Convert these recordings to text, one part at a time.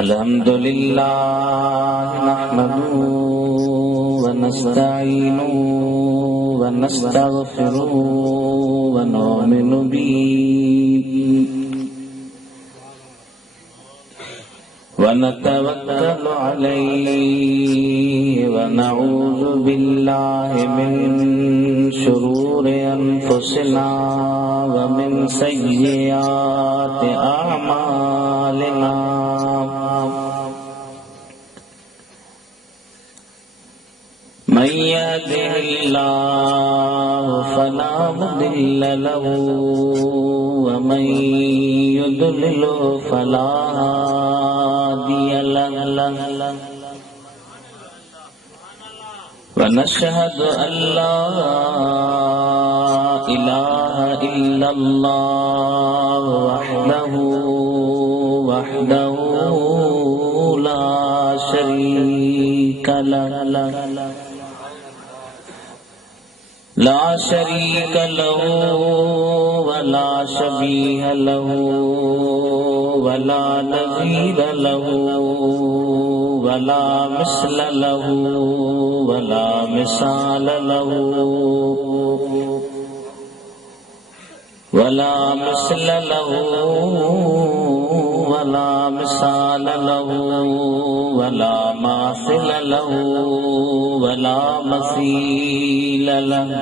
अल्हम्दुलिल्लाह नहमदुहु व नस्तईनुहु व नस्तगफिरुहु व नुमिनु बिही व नतवक्कलु अलैहि व नऊज़ु बिल्लाहि मिन शुरूरि अनफुसिना व मिन सय्यिआति अअमालिना मन यहदिहिल्लाहु फला मुदिल्ल लहु व मन युद्लिलहु फला हादिय लहु व नशहदु अल्ला इलाहा इल्लल्लाह वहदहु ला शरीका लहु ला शरीक लहु वला शबीह लहु वला नज़ीर लहु वला मिस्ल लहु वला मिसाल लहु वला मिस्ल लहु वला मिसाल लहु वला मासिल लहु वला मसील लहु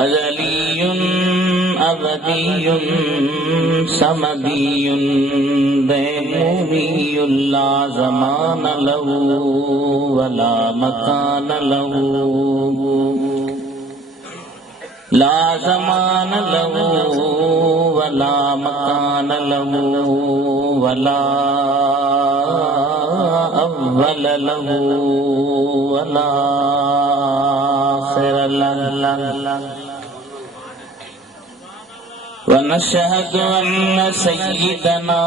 अज़लियुन अबदियुन समदियुन बैमूमियुन ला ज़मान लहु वला मकान लहु ला ज़मान लहु वला मकान लहु वला अव्वल लहु वला आखिर लहु व नशहदु अन्न सय्यिदना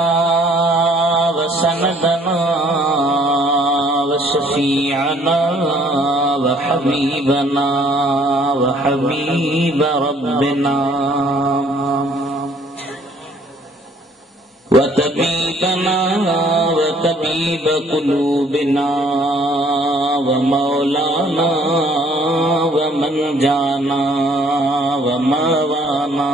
व सनदना व शफीअना व हबीबना व हबीब रब्बिना व तबीबना व तबीब कुलूबिना व मौलाना व मंजाना व मवाना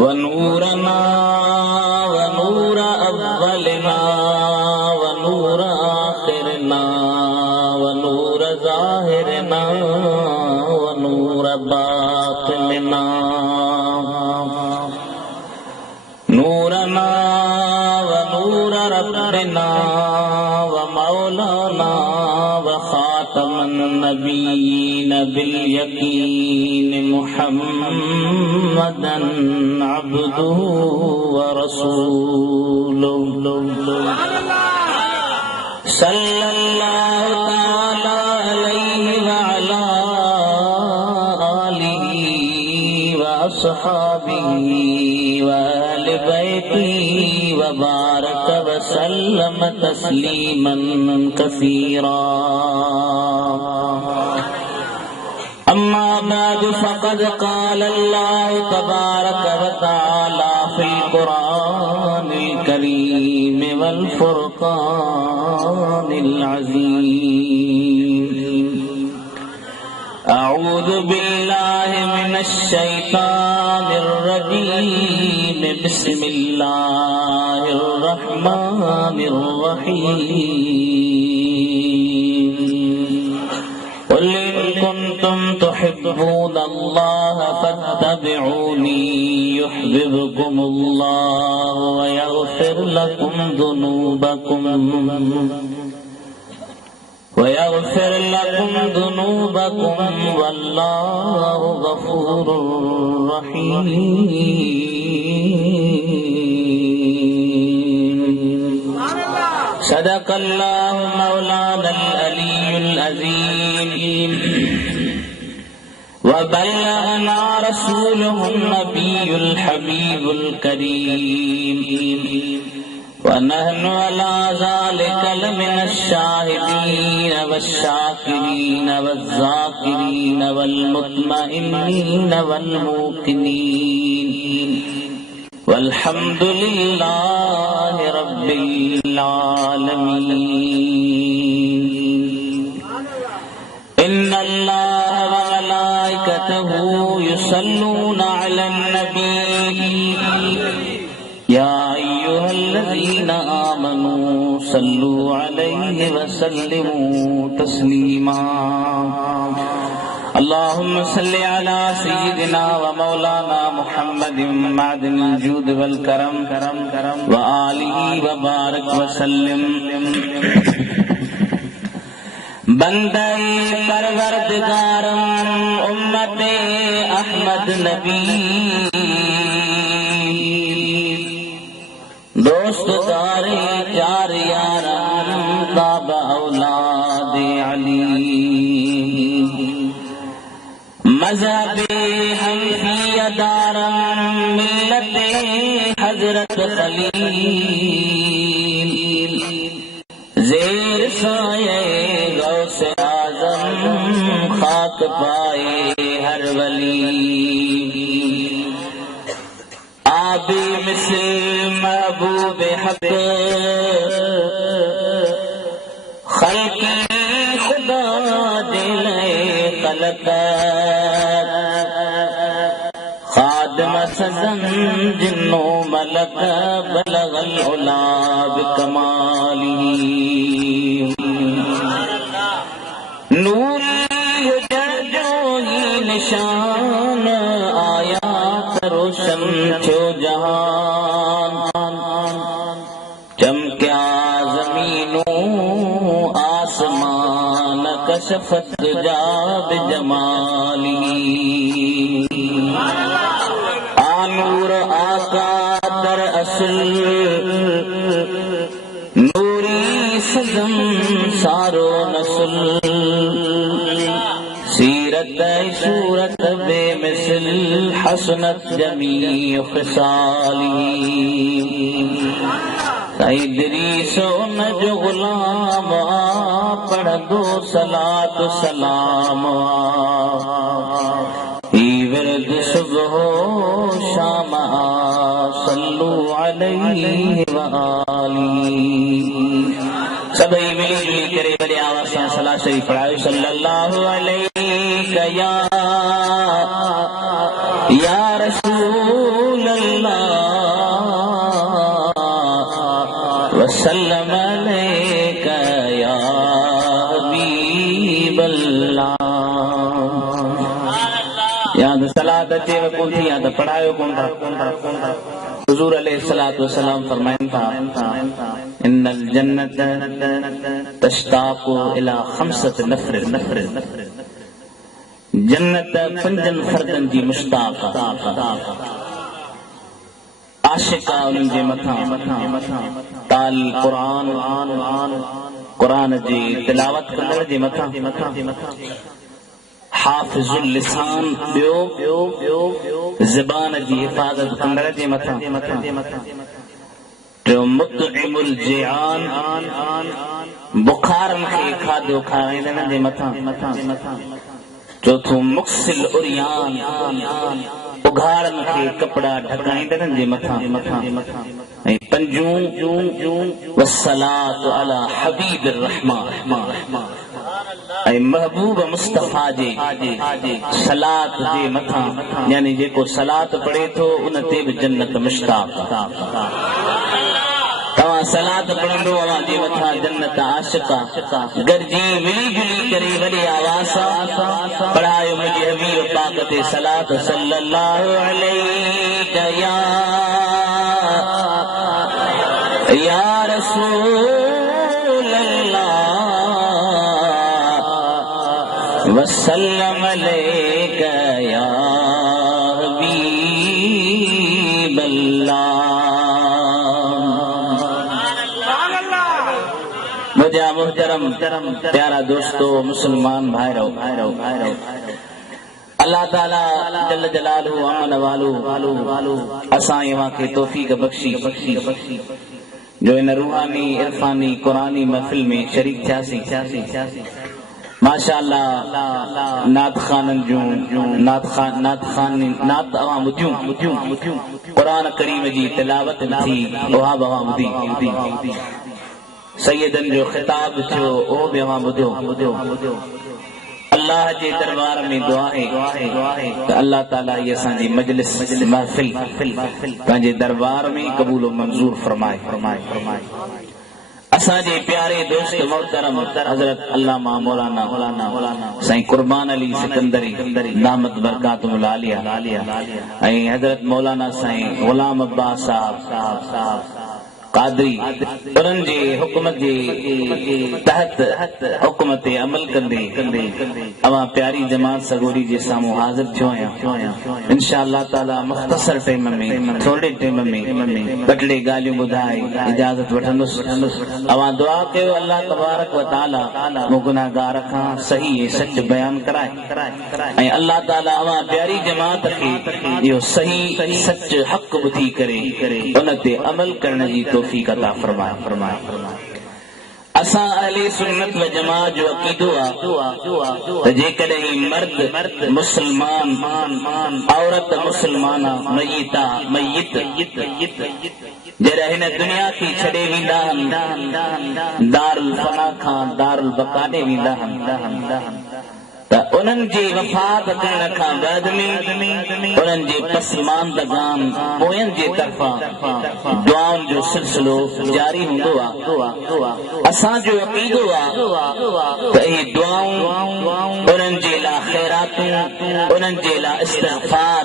व नूरना व नूर अव्वलना व नूर आखिरना व नूर ज़ाहिरना व नूर बातिनना नूरना व नूर रब्बिना व मौलाना व खातमन नबीय्यीन बिल यकीन मुहम्मदन अब्दुहु व रसूलुहु सल्लल्लाहु तआला अलैहि व अला आलिहि व अस्हाबिहि व अहलि बैतिहि व बारक व सल्लम तस्लीमन कसीरा अम्मा बाद फ़क़द क़ाल अल्लाहु तबारक व तआला फ़िल क़ुरआनिल करीम वल फ़ुरक़ानिल अज़ीम अऊज़ु बिल्लाहि मिनश शैतानिर रजीम बिस्मिल्लाहिर रहमानिर रहीम क़ुल इन कुन्तुम तुहिब्बूनल्लाह फत्तबिऊनी युह्बिबकुमुल्लाह व यग़फिर लकुम ذنوبكم والله غفور رحيم صدق الله مولانا العلي العظيم وبلغنا رسوله النبي الحبيب الكريم ونحن على ذلك لمن الشاهدين والشاكرين والذاكرين والمطمئنين والموقنين वल्हम्दुलिल्लाहि रब्बिल आलमीन। इन्नल्लाह व मलाइकतहु युसल्लूना अलन नबी या अय्युहल्लज़ीना आमनू सल्लू अलैहि व सल्लिमू तस्लीमा। अल्लाहुम्मा सल्लि अला सय्यिदिना व मौलाना मुहम्मदिन मअदिनिल जूद वल करम व आलिहि व बारिक व सल्लिम। बंदे परवरदिगारम उम्मते अहमद नबी दोस्त दारे चार यारान ताबा औलादे अली मज़हबे हनफिया दारम मिल्लते हजरत खलील ज़ेर साये गौसे आज़म खाक पाए हर वली। आबी मिसल महबूब हक खल्की खुदा दिले खलक खादम सजन जिन्नो मलक बलगल उला बिकमाली। नूरी जो ही निशान आया रोशन थो जहान चमक्या ज़मीनो आसमान कशफत जाब जमाली। आनूर आका दर असल नूरी सजम सारो नस्ल सीरत सूरत बेमिसल हसनत जमी खिसाली। इदरीसो न जो गुलाम पढ़ दो सलात सलाम विरद सुबह शाम सल्लू अलैहि व आलिहि। सभई मिली जुली करे वरी आवाज़ सां सलात शरीफ पढ़ायो सल्लल्लाहु अलैहि या रसूल अल्लाह वसल्लम अलैका या हबीब अल्लाह। याद सलात अचे कोन थी या त पढ़ायो कोन था। हुजूर अलैहिस्सलातु वस्सलाम फरमाइनि था इन्नल जन्नत तश्ताक़ु इला खम्सत नफ़र। जन्नत पंजन फर्दन जी मुश्ताक़ आशिका उन्हनि जे मथां ताल क़ुरान जी तिलावत कंदड़ जे मथां हाफ़िज़ुल लिसान ॿियो ज़बान जी हिफ़ाज़त कंदड़ जे मथां टियों मुतइमुल जिआन बुखारनि खे खाधो खाराईंदड़ जे मथां चौथों मुक्सिल उरियान उघाड़नि खे कपड़ा ढकाईंदड़ जे मथां ऐं पंजूं वस्सलातु अला हबीबिर रहमान ऐं महबूब मुस्तफ़ा जे सलात जे मथां यानी जेको सलात पढ़े थो उन ते बि जन्नत मुश्ताक़। तव्हां सलात पढ़ंदो अवां जे मथां जन्नत आशिका गॾिजी मिली जुली करे वॾी आवाज़ सां पढ़ायो मुंहिंजे हबीब पाक ते सलात सल्लल्लाहु अलैहि या रसूल अल्लाह वसल्लम अलैका या हबीब अल्लाह। मुझा मुहतरम प्यारा दोस्तों मुसलमान भाइरो अल्लाह ताला जल जलालहू अमन वालू असां इवा के तौफीक बख्शी जो इन रूहानी इरफानी कुरानी महफिल में शरीक थियासी। मां माशाअल्लाह नात खानन जो नात अवां ॿुधियूं क़ुरान करीम जी तिलावत थी उहा बि अवां ॿुधी सैयदन जो ख़िताब थियो उहो बि अवां ॿुधियो अल्लाह जे दरबार में दुआ है त अल्लाह ताला ये असांजी मजलिस महफिल पंहिंजे दरबार में क़बूल व मंज़ूर फरमाए असांजे प्यारे दोस्त मोहतरम हज़रत अल्लामा मौलाना साईं कुर्बान अली सिकंदरी दामत बरकातुहुल आलिया ऐं हज़रत मौलाना साईं गुलाम अब्बास साहब कादरी उन्हनि जे हुकूमत जे तहत हुकूमत ते अमल कंदे अवां प्यारी जमात सगोरी जे साम्हूं हाज़िर थियो आहियां इंशाअल्लाह ताला मुख़्तसर टाइम में थोरे टाइम में ॿ टे ॻाल्हियूं ॿुधाए इजाज़त वठंदुसि अवां दुआ कयो अल्लाह तबारक व तआला मूं गुनाहगार खां सही ऐं सच बयान कराए ऐं अल्लाह ताला अवां प्यारी जमात खे इहो सही सच हक़ ॿुधी करे उन ते अमल करण जी तौफ़ीक़ अता फरमाए असां अहले सुन्नत व जमात जो अक़ीदो आहे त जेकॾहिं मर्द मुस्लमान औरत मुस्लमाना मय्यत जॾहिं हिन दुनिया खे छॾे वेंदा दारुल फना खां दारुल बका ॾे वेंदा त उन्हनि जे वफ़ात करण खां बाद में उन्हनि जे पसमानदगान पोयनि जे तरफ़ां दुआउनि जो सिलसिलो जारी हूंदो आहे असांजो अक़ीदो आहे त इहे दुआऊं उन्हनि जे लाइ ख़ैरातूं उन्हनि जे लाइ इस्तिग़फ़ार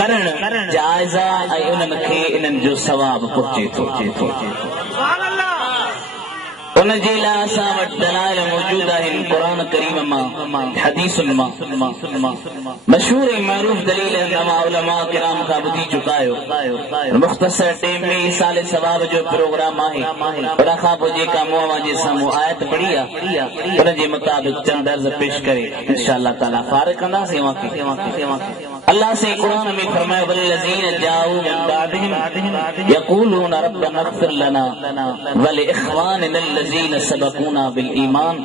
करणु जाइज़ आहे ऐं उन्हनि खे इन्हनि जो सवाब पहुचे थो उन जे लाइ असां वटि दलाइल मौजूद आहिनि क़ुरान करीम मां हदीसुनि मां मशहूर ऐं मअरूफ़ दलील तव्हां उलमा किराम खां ॿुधी चुका आहियो मुख़्तसर टाइम में ईसाल सवाब जो प्रोग्राम आहे उन खां पोइ जेका मूं अवां जे साम्हूं आयत पढ़ी आहे उन जे मुताबिक़ चंद अर्ज़ पेश करे इंशाअल्लाह ताला फारिग़ कंदासीं अल्लाह से कुरान में फरमाया वल्लज़ीन जाऊ मिन बादिहिम यक़ूलून रब्बना इग़फिर लना व लिइख़वानिना الذين سبقونا بالإيمان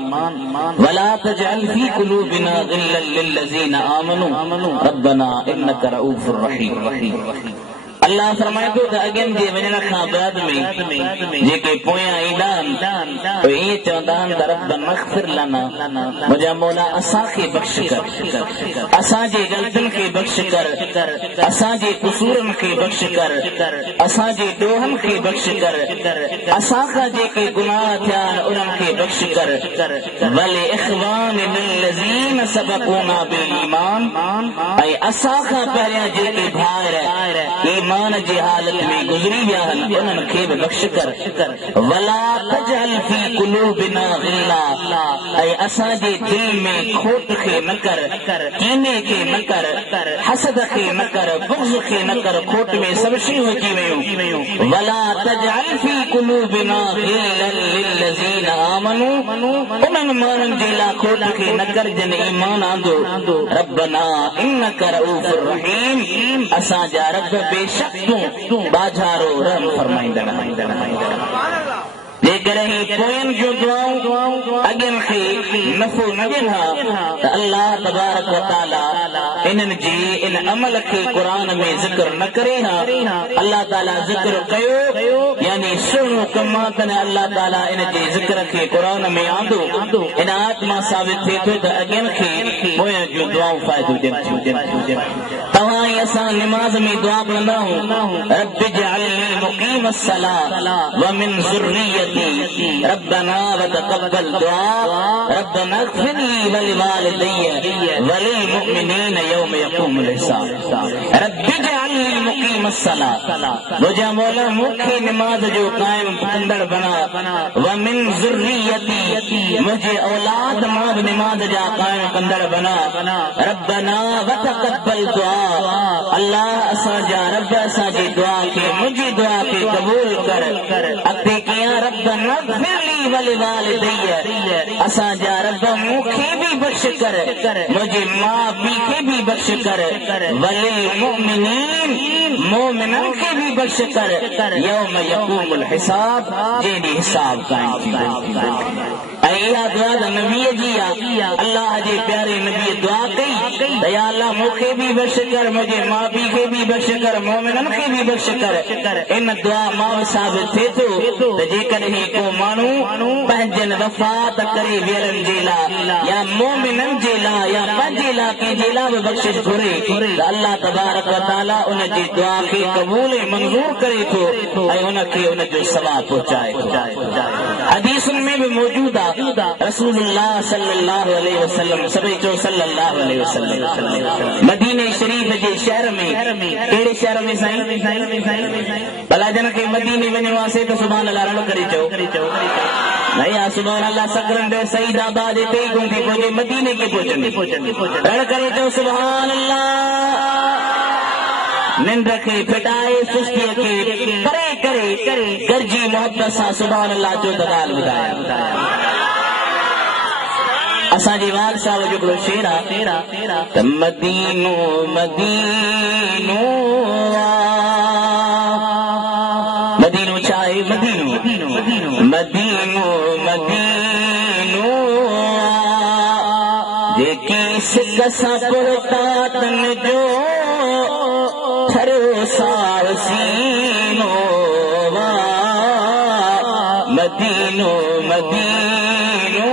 ولا تجعل في قلوبنا غلا للذين آمنوا ربنا إنك رؤوف رحيم अल्लाह फरमाए थो त अॻियनि जे वञण खां बाद में जेके पोयां ईंदा आहिनि इहे चवंदा आहिनि त रब्बना इग़फिर लना मुंहिंजा मौला असांखे बख़्श कर असांजे ग़लतियुनि खे बख़्श कर असांजे क़ुसूरनि खे बख़्श कर असांजे ॾोहनि खे बख़्श कर असांखां जेके गुनाह थिया आहिनि उन्हनि खे बख़्श कर वले इख़वानिना الذين سبقونا بالईमान ऐं असांखां पहिरियां जेके भाइर ईमान जी हालत में गुज़री विया आहिनि उन्हनि खे बि बख़्श कर वला तजअल फी क़ुलूबिना ग़िल्ला ऐं असांजे दिल में खोट खे न कर कीने खे न कर हसद खे न कर बुग़्ज़ खे न कर खोट में सभु शयूं अची वियूं वला तजअल फी क़ुलूबिना ग़िल्लन लिल्लज़ीन आमनू उन्हनि माण्हुनि जे लाइ खोट खे न कर जिन ईमान आंदो रब्बना इन्नक रऊफ़ुर रहीम असांजा रब बेशक तूं बाज़ारो रहम फरमाईंदड़ जेकॾहिं पोयनि जूं दुआऊं अॻियनि खे नफ़ो न ॾियनि हा त अल्लाह तबारक व तआला इन्हनि जे इन अमल खे क़ुरान में ज़िक्र न करे हा अल्लाह ताला ज़िक्र कयो यानी सुहिणो कमु आहे तॾहिं अल्लाह ताला इन जे ज़िक्र खे क़ुरान में आंदो इन आयत मां साबित थिए थो त अॻियनि खे पोयनि जूं दुआऊं फ़ाइदो ॾियनि थियूं तव्हां ऐं असां निमाज़ में दुआ पढ़ंदा आहियूं रब्बि जअलनी मुक़ीम अस्सलाह व मिन ज़ुर्रियती रब्बना व तक़ब्बल दुआ रब्बना इग़फिर ली व लिवालिदैय व लिलमुमिनीन यौम यक़ूमुल हिसाब रब्बि जअलनी मुक़ीम अस्सलाह मुंहिंजा मौला मूंखे निमाज़ जो क़ाइम कंदड़ बना व मिन ज़ुर्रियती मुंहिंजे औलाद मां बि निमाज़ जा क़ाइम कंदड़ बना रब्बना व तक़ब्बल दुआ अल्लाह असांजा रब असांजी दुआ खे मुंहिंजी दुआ खे क़बूल कर अॻिते कीअं रब्बना इग़फिर ली व लिवालिदैय असांजा रब मूंखे बि बख़्श कर मुंहिंजे माउ पीउ खे बि बख़्श कर व लिलमुमिनीन मोमिननि खे बि बख़्श कर यौम यक़ूमुल हिसाब जंहिं ॾींहुं हिसाब क़ाइम थींदो इहा दुआ नबी जी अल्लाह जे प्यारे नबी दुआ कई त या अल्लाह मूंखे बि बख़्श कर मुंहिंजे माउ पीउ खे बि बख़्श कर मोमिननि खे बि बख़्श कर इन दुआ मां साबित थिए थो त जेकॾहिं को माण्हू पंहिंजनि वफ़ात करे वेरनि जे लाइ या मोमिननि जे लाइ या पंहिंजे लाइ कंहिंजे लाइ बि बख़्शिश घुरे त अल्लाह तबारक व तआला उन जी दुआ खे क़बूल ऐं मंज़ूर करे थो ऐं उनखे उन जो सवाब पहुचाए थो हदीसुनि में बि मौजूद आहे रसूलुल्लाह सल्लल्लाहु अलैहि वसल्लम सभई चओ सल्लल्लाहु अलैहि वसल्लम मदीने शरीफ जे शहर में कहिड़े शहर में साईं भला जन खे मदीने वञो आहे त सुभान अल्लाह रण करे चओ नहीं आ सुभान अल्लाह सकरन सईदाबाद हिते ई कोन थी पहुचे मदीने के पहुचंदी रण करे चओ सुभान अल्लाह निंड खे फिटाए सुस्तीअ खे परे करे गरजी मोहब्बत सां सुभान अल्लाह जो त ॻाल्हि ॿुधाया असांजे वाल साहब जो हिकिड़ो शेर आहे त मदीनो मदीनो मदीनो छा आहे मदीनो मदीनो मदीनो जेकी सिक सां पुरता तन जो ठरियो साव सीनो मदीनो मदीनो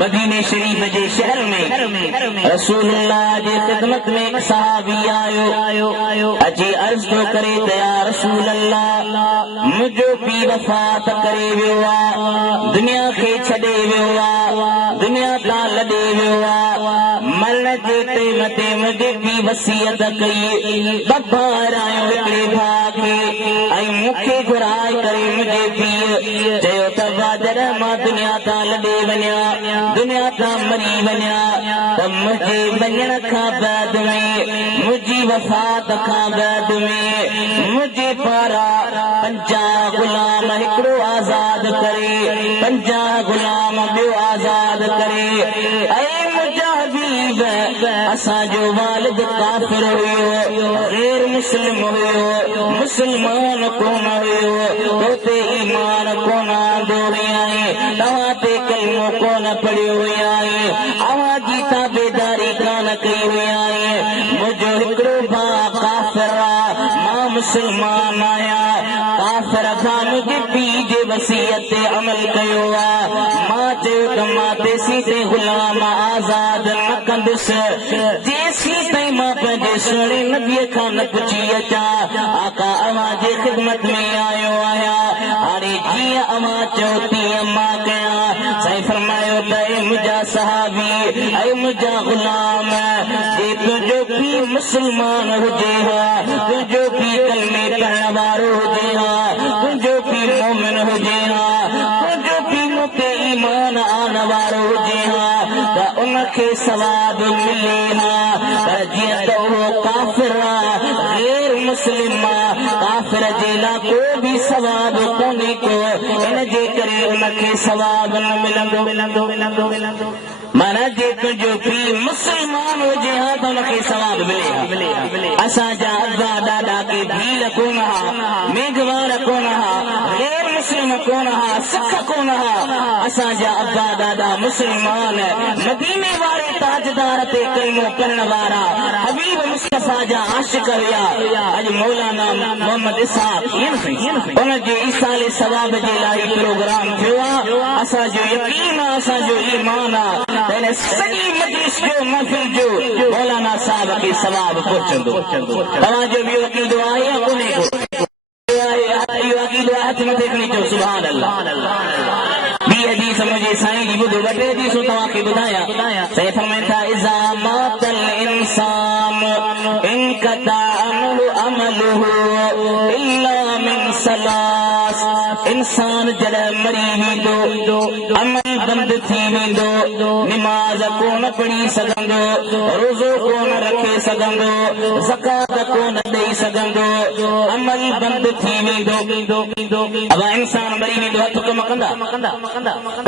मदीने शरीफ जे शहर में रसूलुल्लाह जी खिदमत में एक सहाबी आयो अची अर्ज़ तो करे त या रसूल अल्लाह मुंहिंजो पीउ वफ़ात करे वियो आहे दुनिया खे छॾे वियो आहे दुनिया तां लॾे वियो आहे मरण जे टेम ते मुंहिंजे पीउ वसीयत कई ॿ आहियूं हिकिड़े भाउ खे ऐं मूंखे घुराए करे मुंहिंजे पीउ चयो त जॾहिं मां दुनिया तां लॾे वञा दुनिया तां मरी वञा त मुंहिंजे वञण खां बाद में मुंहिंजी वफ़ात खां बाद में मुंहिंजे पारां 50 गुलाम हिकिड़ो आज़ाद करे 50 गुलाम ॿियो आज़ाद करे ऐं मुंहिंजा हबीब असांजो वालिद काफ़िर हुयो गैर मुस्लिम हुयो मुस्लमान कोन हुयो तोते ईमान कोन आंदो हुयां तव्हां ते कलमो कोन पढ़ियो हुयां अवां जी ताबेदारी कान कई हुयां मुंहिंजो हिकिड़ो भाउ काफ़िर आहे मां मुस्लमान आहियां काफ़िर खां मुंहिंजे पीउ जे वसीयत ते अमल कयो आहे मां चयो त मां तेसीं ताईं गुलाम आज़ाद न कंदुसि जेसीं ताईं मां पंहिंजे सुहिणे नबीअ खां न पुछी अचां आका अवां जे ख़िदमत में आयो आहियां हाणे जीअं अवां चओ तीअं मां कयां साईं फरमायो त मुंहिंजा सहाबी ऐं मुंहिंजा गुलाम जे तुंहिंजो पीउ मुस्लमान हुजे हा तुंहिंजो पीउ कलमे पढ़ण वारो हुजे हा तुंहिंजो पीउ मोमिन हुजे हा तुंहिंजो पीउ मूं ते ईमान आन वारो हुजे हा त उनखे सवाब मिले हा पर जीअं त उहो काफ़िर आहे गैर मुस्लिम आहे काफ़िर जे लाइ को बि सवाब कोन्हे को इन जे करे उनखे सवाब न मिलंदो माना जे तुंहिंजो पीउ मुस्लमान हुजे हा त उनखे सवाब मिले असांजा अब्बा ॾाॾा के भील कोन हा मेघवार कोन हा गैर मुस्लिम कोन हा सिख कोन हा असांजा अब्बा ॾाॾा मुस्लमान मदीने वारे ताजदार ते कलमो पढ़ण वारा हबीब मुस्तफा जा आशिक हुया अॼु मौलाना मोहम्मद इसहाक उन जे ईसाले सवाब जे लाइ प्रोग्राम थियो आहे असांजो यकीन आहे असांजो ईमान आहे सॼी मजलिस जो महफ़िल जो मौलाना साहब खे सवाब पहुचंदो तव्हांजो बि अक़ीदो आहे या कोन्हे इहो अक़ीदो आहे हथ मथे खणी चओ सुभान अल्लाह ॿी हदीस मुंहिंजे साईं जी ॿुधो ॿ टे हदीसूं तव्हांखे ॿुधायां साईं फरमाइनि था इज़ा मातल इंसान इनक़ता अमलुहु इल्ला मिन सलास इंसान जॾहिं मरी वेंदो अमल बंदि थी वेंदो निमाज़ कोन पढ़ी सघंदो रोज़ो कोन रखे सघंदो ज़कात कोन ॾेई सघंदो अमल बंदि थी वेंदो अब इंसान मरी वेंदो हथ कम कंदा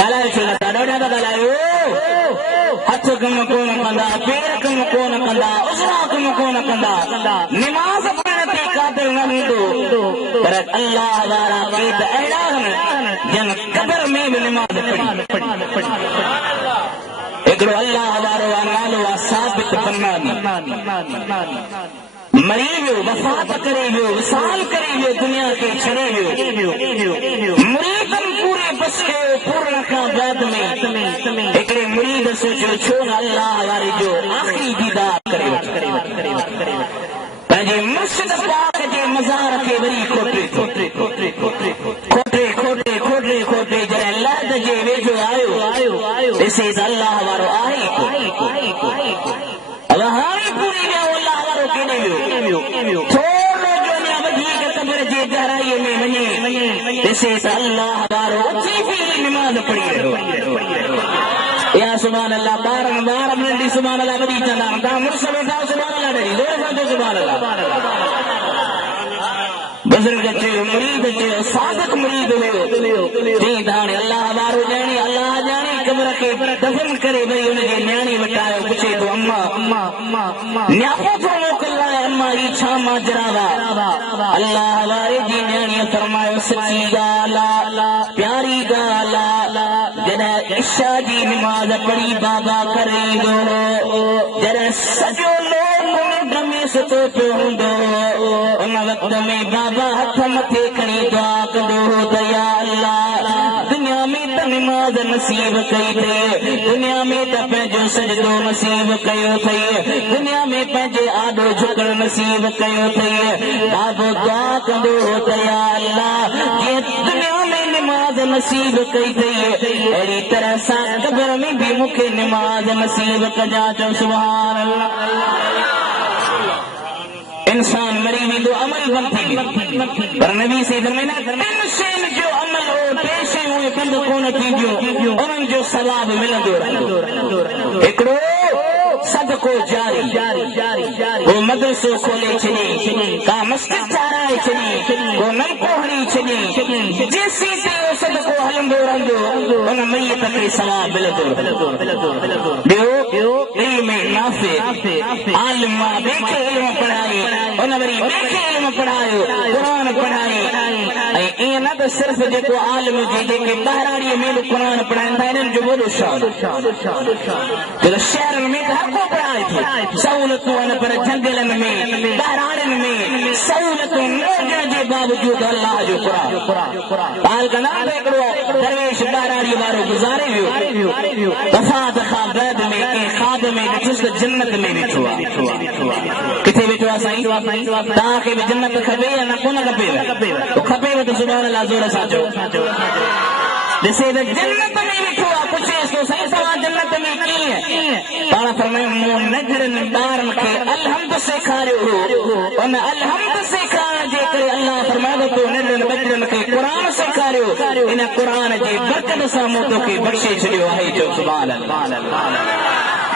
ॻाल्हायो छो नथा ॾाढा था ॻाल्हायो हथ कम कोन कंदा पेर कम कोन कंदा उज़वा कम कोन कंदा निमाज़ पढ़ण ते कादिर न हूंदो पर अल्लाह वारा के त अहिड़ा जन कब्र में भी नमाज पढ़ी। हिकिड़ो अल्लाह वारो नालो आहे साबित बन्नानी, मरी वियो, वफ़ात करे वियो, विसाल करे वियो, दुनिया खे छॾे वियो। मुरीदन पूरे बस कयो पूर्ण खां बाद में हिकिड़े मुरीद सोचियो छो न अल्लाह वारे जो आख़िरी दीदार करे पंहिंजे मुर्शिद पाक जे मज़ार खे वरी खोटे जॾहिं लहद जे वेझो आयो ॾिसे त अल्लाह वारो आहे अब हाणे पूरी वियो अल्लाह वारो केॾे वियो थोरो जो अञा वधीक क़ब्र जे गहराईअ में वञे ॾिसे त अल्लाह वारो उथी बीही निमाज़ पढ़ी रहियो। या सुभान अल्लाह, ॿार नंढी सुभान अल्लाह वॾी चवंदा आहिनि, तव्हां मुड़ुस वेठा सुभान अल्लाह ॾेई जोर सां चओ सुभान अल्लाह। बुज़ुर्ग चयो, मुरीद चयो, सादिक मुरीद हुयो, चई त हाणे अल्लाह वारो ॼाणे, अल्लाह ॼाणे क़ब्र खे दफ़न करे वरी हुनजे न्याणी वटि आयो, पुछे थो अम्मा न्यापो थो मोकिलाए, अम्मा ही छा माजरा वा? अल्लाह वारे जी न्याणीअ फरमायो सची ॻाल्हि आहे, प्यारी ॻाल्हि आहे, जॾहिं इशा जी निमाज़ पढ़ी बाबा करे ईंदो हो, जॾहिं सॼो लोक निंड में सुतो पियो हूंदो हो, उन वक़्त में बाबा हथ मथे खणी दुआ कंदो हो त या अल्लाह दुनिया में त निमाज़ नसीब कई अथई, दुनिया में त पंहिंजो सजदो नसीब कयो अथई, दुनिया में पंहिंजे आॾो झुकण नसीब कयो अथई। बाबो दुआ कंदो हो त या अल्लाह जीअं दुनिया में निमाज़ नसीब कई अथई अहिड़ी तरह सां क़ब्र में बि मूंखे निमाज़ नसीब कजां। चओ सुभान अल्लाह। इंसान मरी वेंदो, अमल बंदि थी वेंदो, पर नबी से फरमाइना टिन शयुनि जो अमल हो, टे शयूं बंदि कोन थींदियूं, उन्हनि जो सवाब मिलंदो रहंदो। हिकिड़ो सदको जारी, वो मदरसो खोले छॾे, का मस्जिद ठाराए छॾे, को नलको हणी छॾे, जेसीं ताईं उहो सदको हलंदो रहंदो उन मैयत खे सवाब मिलंदो। ॿियो इल्म नाफ़े, आलिम ॿिए खे इल्म पढ़ाए, उन वरी ॿिए खे इल्म पढ़ायो, क़ुरान पढ़ाए। ऐं ईअं न त सिर्फ़ जेको आलिम जी जेके ॿाहिराड़ीअ में बि क़ुरान पढ़ाइनि था इन्हनि जो वॾो शौक़, छो शहरनि में हर को पढ़ाए थो, सहूलियतूं आहिनि पर जंगलनि में ॿाहिराड़ियुनि में सहूलियतूं न हुजण जे बावजूदि अल्लाह जो क़ुरान ॻाल्हि कंदा हिकिड़ो दरवेश ॿाहिराड़ीअ वारो गुज़ारे वियो, वफ़ात खां बाद में कंहिं ख़्वाब में ॾिठुसि त जन्नत में वेठो आहे। किथे वेठो आहे साईं? तव्हांखे बि जन्नत खपे या न कोन खपेव? खपेव त सुभाणे अल्लाह ज़ोर सां चओ। ॾिसे त जन्नत में वेठो आहे, पुछेसि थो साईं तव्हां जन्नत में कीअं? पाण फरमायो मूं नंढड़नि ॿारनि खे अलहम्द सेखारियो हो, उन अलहम्द सेखारण जे करे अल्लाह फरमायो तो नंढड़नि ॿचड़नि खे क़ुरान सेखारियो, इन क़ुरान जे बरकत सां मूं तोखे बख़्शे छॾियो आहे। चओ सुभान अल्लाह।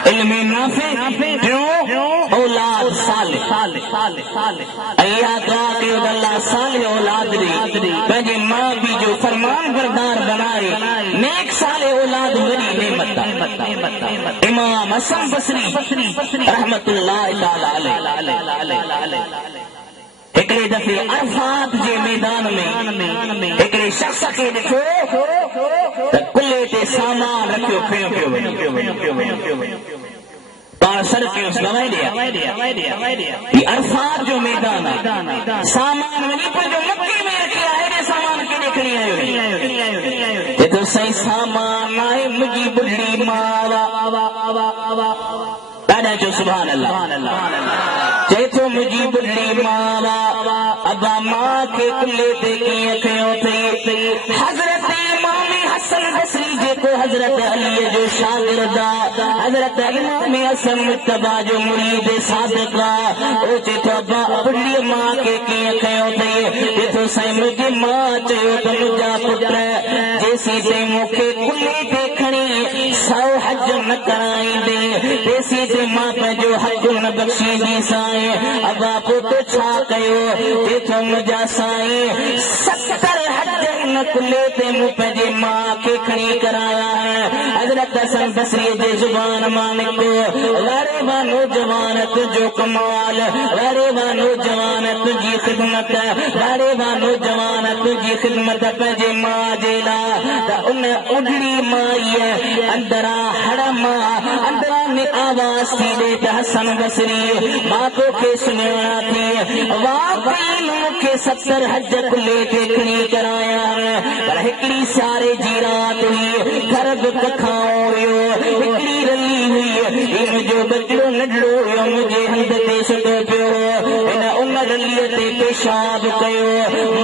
इल्म नाफ़े, औलाद सालिह, अया दुआ कयो अल्लाह सालिह औलाद ॾे, पंहिंजे माउ पीउ जो फरमान बरदार बनाए, नेक सालिह औलाद वॾी नेमत आहे। इमाम हसन बसरी रहमतुल्लाह ताला अलैहि हिकिड़े दफ़े अरफात जे मैदान में हिकिड़े शख़्स खे ॾिठो त कुल्हे ते सामान रखियो खयो पियो वञे, पाण सर कयोसि दवाई ॾिया, अरफात जो मैदान आहे, सामान वञी पंहिंजो मथे में रखी आहे, हेॾे सामान केॾे खणी आयो? जेको साईं सामान आहे मुंहिंजी बुढड़ी माउ, ॾाढा चओ सुभान अल्लाह। चए थो मुंहिंजी बुढड़ी माउ, अबा मां खे कुल्हे ते कीअं खयो अथई? हज़रत इमाम हसन बसरी जेको हज़रत अलीअ जो शागिर्द आहे, हज़रत इमाम हसन मुज्तबा जो मुरीद सादिक आहे, उहो चए थो अबा बुढड़ी माउ खे कीअं खयो अथई? चए थो साईं मुंहिंजी माउ चयो त मुंहिंजा पुट जेसीं ताईं मूंखे कुल्हे ते खणी 100 हज न कराईंदे तेसीं ताईं मां पंहिंजो हक़ न बख़्शींदी साईं। अबा पुट छा कयो? चए थो मुंहिंजा साईं 70 हज न हुन कुल्ले ते मुंह पंहिंजे मां खे खणी कराया है। हज़रत हसन बसरी जे ज़ुबान मां निकितो, वारे वाह नौजवान तुंहिंजो कमाल, वारे वाह नौजवान तुंहिंजी ख़िदमत, वारे वाह नौजवान तुंहिंजी ख़िदमत पंहिंजे मां जे लाइ। त उन उॾड़ी माईअ अंदरा हड़म अंदरा में आवाज़ थी ॾे त हसन बसरी मां तोखे सुञाणा थी, वाकई मूंखे 70 हज कुल्ले ते खणी कराया, पर हिकिड़ी सियारे जी रात हुई, घर बि कखाओ हुयो, हिकिड़ी रली हुई, मुंहिंजो बचड़ो नंढड़ो हुयो मुंहिंजे हंध ते सुतो पियो, हिन उन रलीअ ते पेशाब कयो,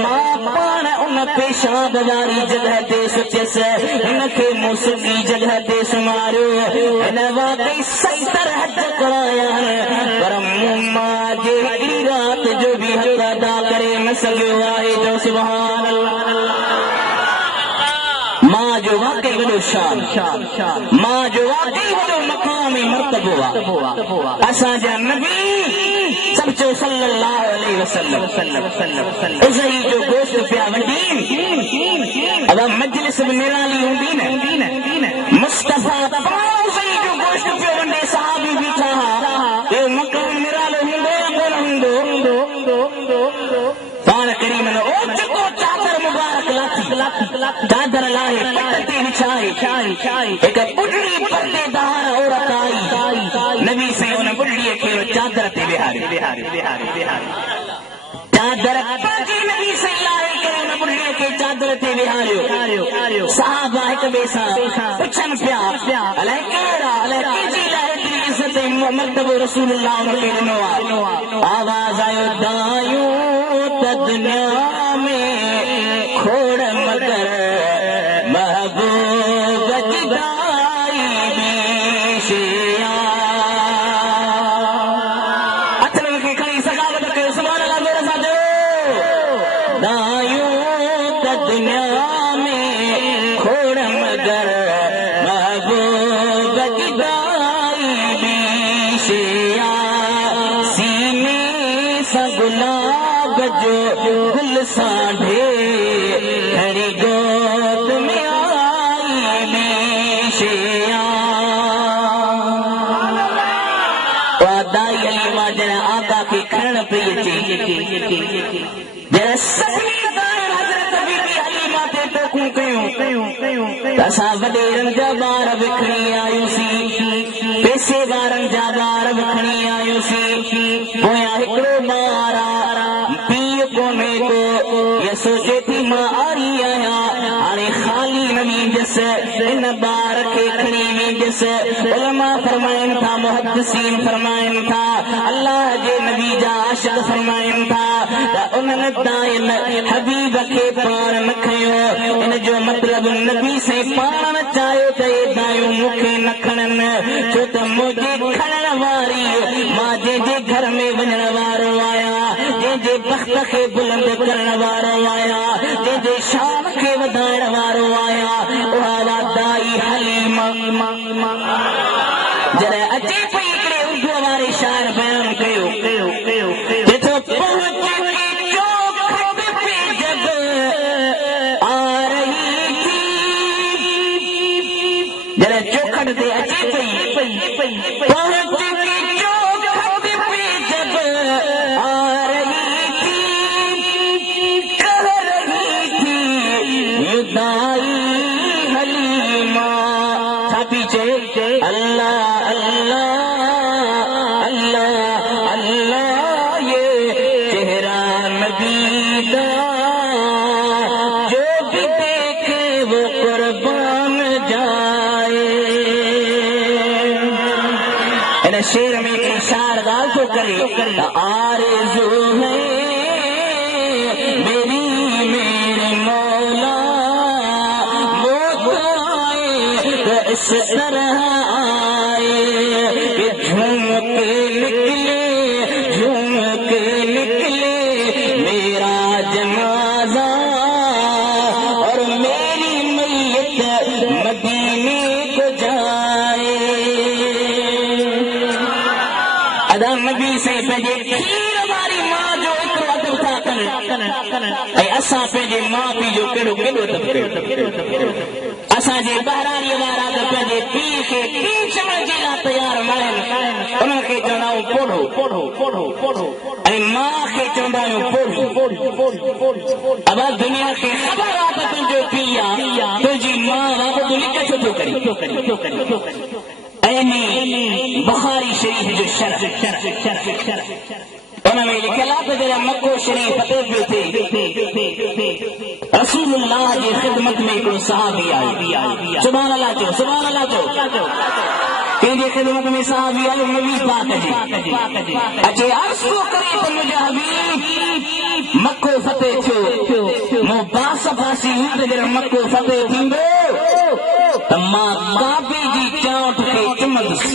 मां पाण उन पेशाब वारी जॻह ते सुचियसि, हिनखे मूं सुठी जॻह ते सुम्हारियो, हिन वाकई 70 हज कराया, पर मूं मां जे हिकिड़ी रात जो बि हक़ अदा करे न सघियो आहे। जो सुभान अल्लाह। मां जो वाकई वॾो शान, मां जो वाकई वॾो मक़ाम ऐं मर्तबो आहे। असांजा नबी सभु चयो सल्लल्लाहु अलैहि वसल्लम उज़ई जो गोश्त पिया वंडी, अब मजलिस में निराली हूंदी न, मुस्तफ़ा उज़ई जो गोश्त पियो वंडे, सहाबी बीठा हा, इहो मक़ाम निरालो हूंदो या कोन हूंदो? पाण करीम न ओ जेको चादर मुबारक लाथी, चादर लाहे पट ते विछाए, हिक बुढ़ड़ी पर्देदार औरत आई, नबी से उन बुढ़ड़ीअ खे चादर ते विहारियो, चादर पंहिंजी नबी से लाहे करे उन बुढ़ड़ीअ खे चादर ते विहारियो। साहबा हिक ॿिए सां पुछनि पिया, अलाए केरु आहे, अलाए कंहिंजी लाइ एतिरी इज़त ऐं मर्तबो रसूलुल्लाह उनखे ॾिनो आहे। आवाज़ आयो, दायूं त दुनिया में खोड़ मगर महबूब जुदाई बेशिया। अचनि खे खणी सगावत कयो, सुभान अल्लाह मेरे साथियो। दायूं त दुनिया में खोड़ मगर महबूब जुदाई बेशिया, सीने सा गुलाब जो गुल साढ़े हरी गोद में आई बेशिया। वादाई अली मां जरा आका के खण पे जरा सभी हज़रत बीबी हलीमा ते टोकूं कयूं, असां वॾे रंग जा ॿार बि खणी आयोसीं, पैसे वारनि जा ॿार बि खणी आयोसीं, पोयां हिकिड़ो ॿार पीउ कोन्हे को, ये सोचे थी मां आरी आहियां, हाणे ख़ाली न वेंदसि, इन ॿार खे खणी वेंदसि। उलमा फरमाइनि था, मुहद्दिसीन फरमाइनि था, अल्लाह जे नबी जा आशिक़ फरमाइनि था त उन्हनि दाइन हबीब खे पाण न खयो, इन जो मतिलबु नबी से पाण चाहियो त हे दायूं मूंखे न खणनि, छो त मुंहिंजे खणण वारी मां जंहिंजे घर में वञण वारो आहियां, जंहिंजे बख़्त खे बुलंद करण वारो आहियां, जंहिंजे शान खे वधाइण वारो आहियां, उहा वादाई हलीमा। जॾहिं अचे पई हिकिड़े उर्दू वारे शाइर बयान कयो, ॾिठो पहुची जो खट पे जब आ रही थी, जॾहिं चौखट ते अचे पई, पहुची जो खट पे जब आ रही थी, कह रही थी युदाई हलीमा। छा पीछे अल्लाह अल्लाह अल्लाह अल्लाह, ये चेहरा नबी का जो भी देखे वो कुर्बान जाए। इन शेर में इशार गाल तो करे, आरज़ू है मेरी मेरे मौला, मौत आए तो इस तरह आए कि झूम के निकले मेरा जनाजा, और मेरी मैयत मदीने को जाए। अदा नबी से पंहिंजे खीर वारी मां जो एतिरो अदब था ऐं असां पंहिंजे माउ पीउ जो कहिड़ो केॾो तप कयो असांजे ॿाहिराणीअ वारा त पंहिंजे पीउ खे पीउ चवण जे लाइ तयारु न आहिनि उनखे चवंदा आहियूं पोढ़ो ऐं माउ खे चवंदा आहियूं पोढ़ी अब दुनिया खे ख़बर आहे त तुंहिंजो पीउ आहे तुंहिंजी माउ आहे त तूं लिक छो थो करी बुखारी शरीफ जो शरह उनमें लिखियल आहे त जॾहिं मक्को शरीफ फतेह पियो थिए रसूलुल्लाह जी ख़िदमत में हिकिड़ो सहाबी आयो सुभान अल्लाह चओ कंहिंजी ख़िदमत में सहाबी आयो नबी पाक जी अचे अर्ज़ करे त मुंहिंजा हबीब मक्को फतेह थियो मूं बास फासी हुई त जॾहिं मक्को फतेह थींदो त मां काबे जी चोट खे चुमंदुसि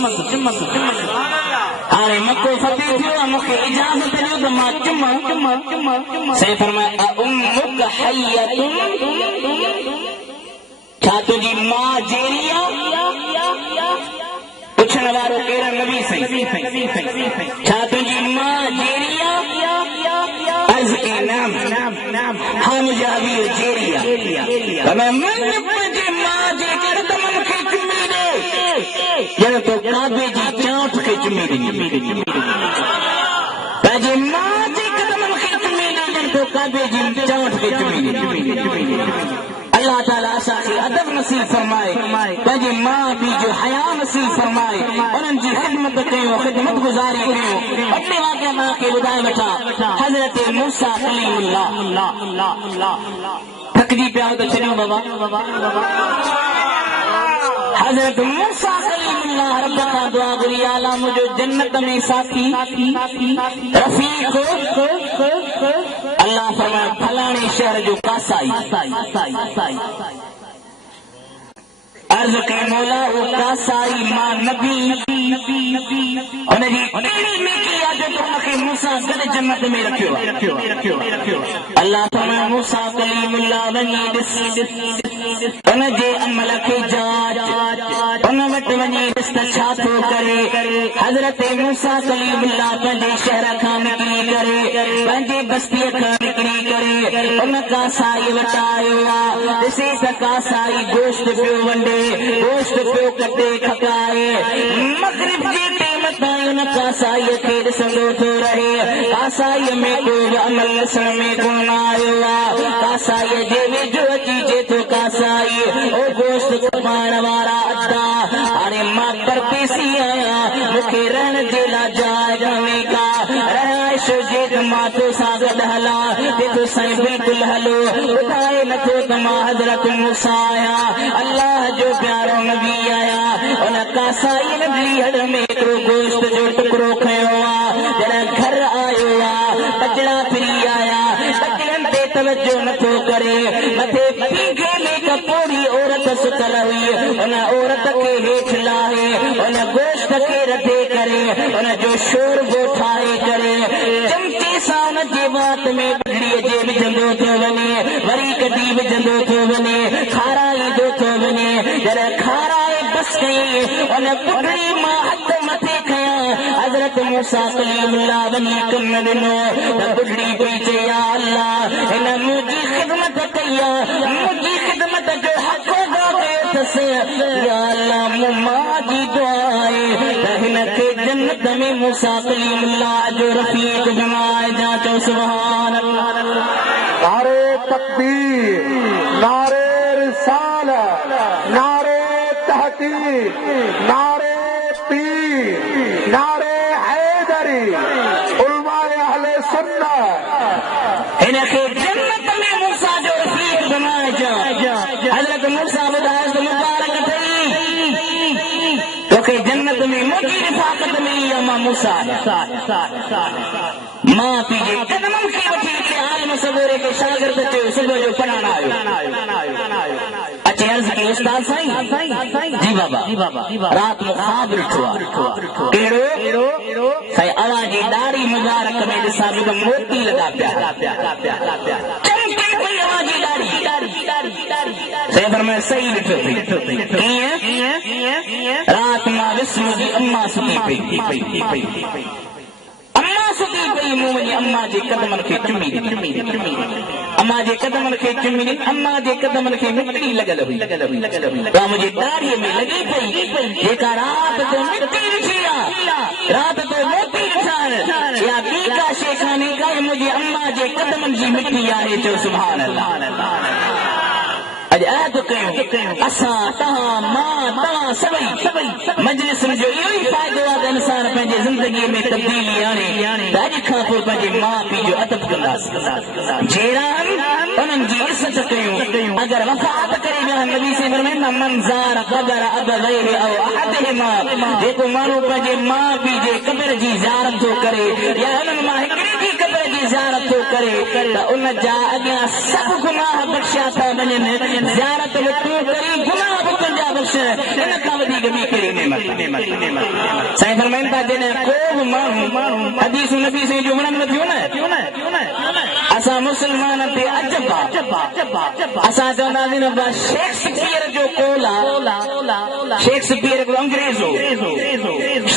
हाणे मक्को फतेह थियो मूंखे इजाज़त ॾियो त मां चुमां से फरमाया उम्मुक हय्यतुन छा तुंहिंजी मां जेरी आहे पुछण वारो कहिड़ा नबी सही छा तुंहिंजी मां जेरी आहे अर्ज़ के नाम हा मुंहिंजा हबीब जेरी आहे पंहिंजे मां जे कदमनि खे चुमी ॾे ॼण तो काबे जी चोट खे चुमी ॾिनी पंहिंजे मां जे कदमनि खे चुमी ॾे ॼण तो काबे जी चोट खे चुमी ॾिनी अल्लाह ताला असांखे अदब नसीब फरमाए पंहिंजे माउ पीउ जो हया नसीब फरमाए उन्हनि जी ख़िदमत कयो ख़िदमत गुज़ारी कयो अॻिले वाक़िआ मां खे ॿुधाए वठां हज़रत मूसा कलीमुल्लाह थकिजी पिया त छॾियो बाबा हज़रत मूसा कलीमुल्लाह रब खां दुआ घुरी आला मुंहिंजो जन्नत में साथी रफ़ीक अल्लाह फरमाए फलाणे शहर जो कासाई अर्ज़ कई मौला वो कासाई मां नबी उनजी कहिड़ी नेकी आहे जो उनखे मूसा गॾु जन्नत में रखियो अल्लाह फरमाए मूसा कलीमुल्लाह वञी ॾिस उनजे अमल खे जांच उन वटि वञी ॾिस त छा थो करे हज़रत मूसा कलीमुल्लाह पंहिंजे शहर खां निकिरी करे पंहिंजे बस्तीअ खां निकिरी करे उन कासाई वटि आयो आहे ॾिसे त कासाई गोश्त पियो वंडे गोश्त पियो कटे खपाए मग़रिब जे टाइम ताईं उन कासाईअ खे ॾिसंदो थो रहे कासाईअ में को अमल ॾिसण में कोन आयो आहे कासाईअ जे वेझो अची थो कासाई ओ गोश्त खपाइण वारा अचा हाणे मां परदेसी आहियां मूंखे रहण जे लाइ जाइ कोन्हे का रहाइश जे मां तोसां गॾु हलां तेथो साईं बिल्कुलु हलो ॿुधाए नथो त मां हज़रत मूसा आहियां अल्लाह जो प्यारो नबी आहियां उन कासाई नबी हड़ में हिकिड़ो गोश्त जो टुकड़ो खयो आहे जॾहिं घर आयो आहे कचड़ा फिरी आया कचड़नि ते तवजो नथो करे मथे पीघे में कपोड़ी औरत सुतल हुई उन औरत खे हेठि लाहे उन गोश्त खे रधे करे उन जो शोरबो ठाहे करे चमचे सां उन जे वात में बिजलीअ जे विझंदो थो वञे वरी कढी विझंदो थो वञे खाराईंदो थो वञे जॾहिं खाराए बस कई उन पुटड़ी मां हथ मथे खयां हज़रत मूसा कलीमुल्लाह वञी कम ॾिनो त पुटड़ी पई चए या अल्लाह हिन मुंहिंजी ख़िदमत कई आहे मुंहिंजी ख़िदमत जो हक़ अदा कयो अथसि या अल्लाह मूं मां जी दुआ आहे त हिन खे जन्नत में मूसा कलीमुल्लाह जो रफ़ीक बणाए जाचो सुभान अल्लाह नारे तकबीर नारे रिसालत नारे तहकीक नारे पीर नारे हैदरी उलमाए अहले सुन्नत इनखे जन्नत में मूसा जो रफ़ीक बणाए जा हज़रत मूसा ॿुधाए त मुबारक अथई तोखे जन्नत में मुंहिंजी रिफ़ाक़त मिली आहे मां मूसा मां पीउ जे कदमनि खे वठी हिकिड़े आलिम सवेरे खे शागिर्द चयो सुबुह जो पढ़ण आयो अचे अर्ज़ कई उस्ताद साईं जी बाबा राति में ख़्वाब ॾिठो आहे कहिड़ो साईं अव्हां जी ॾाढ़ी मुबारक में ॾिसां जो मोती लॻा पिया चमके पई अव्हां जी ॾाढ़ी साईं फरमाए सही ॾिठो अथई कीअं राति मां विस्म जी अम्मा सुती पई अम्मा सुती लगी पई मूं वञी अम्मा जे कदमनि खे चुमी अम्मा जे कदमनि खे चुमी अम्मा जे कदमनि खे मिटी लॻल हुई मुंहिंजी दाढ़ीअ में लॻी पई जेका राति तो मिटी ॾिठी आहे राति तो मोती ॾिठा या ॿी का शइ कान्हे का मुंहिंजी अम्मा जे कदमनि जी मिटी आहे चओ सुभाणे अल्लाह अॼु अहद कयूं असां तव्हां मां तव्हां सभई मजलिस जो इहो ई फ़ाइदो आहे त इंसान पंहिंजे ज़िंदगीअ में तब्दीली आणे त अॼु खां पोइ पंहिंजे माउ पीउ जो अदब कंदासीं जहिड़ा उन्हनि जी इज़त कयूं अगरि वफ़ात करे विया नबी से फरमाईंदा मन ज़ार क़बर अबवैहि औ अहदिहिमा जेको माण्हू पंहिंजे माउ पीउ जे क़बर जी ज़ियारत थो करे या उन्हनि मां हिकिड़े जी क़बर जी ज़ियारत थो करे त उन जा अॻियां सभु गुनाह बख़्शिया था वञनि ज़ियारत में तू करी गुनाह भी तुंहिंजा बख़्श इन खां वधीक ॿी कहिड़ी नेमत साईं फरमाइनि था जॾहिं को बि माण्हू हदीस नबी साईं जो वणनि नथियूं न असां मुस्लमान ते अजब असां चवंदासीं न बस शेक्सपियर जो कौल आहे शेक्सपियर हिकिड़ो अंग्रेज़ हो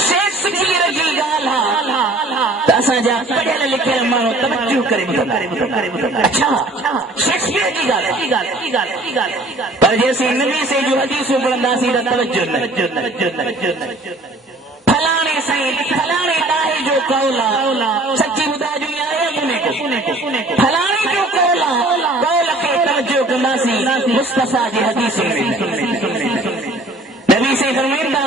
शेक्सपियर जी ॻाल्हि आहे त असांजा पढ़ियल लिखियल माण्हू तवज्जो करे ॿुधंदा अच्छा शेक्सपियर जी ॻाल्हि पर जैसे नबी से जो हदीसूं पढ़ंदासीं त तवज्जो न फलाणे साईं फलाणे ॾाहे जो कौल आहे सची ॿुधाइजो या आहे कोन्हे फलाणे जो कौल आहे कौल खे तवज्जो कंदासीं मुस्तफ़ा जी हदीसुनि में नबी से फरमाईंदा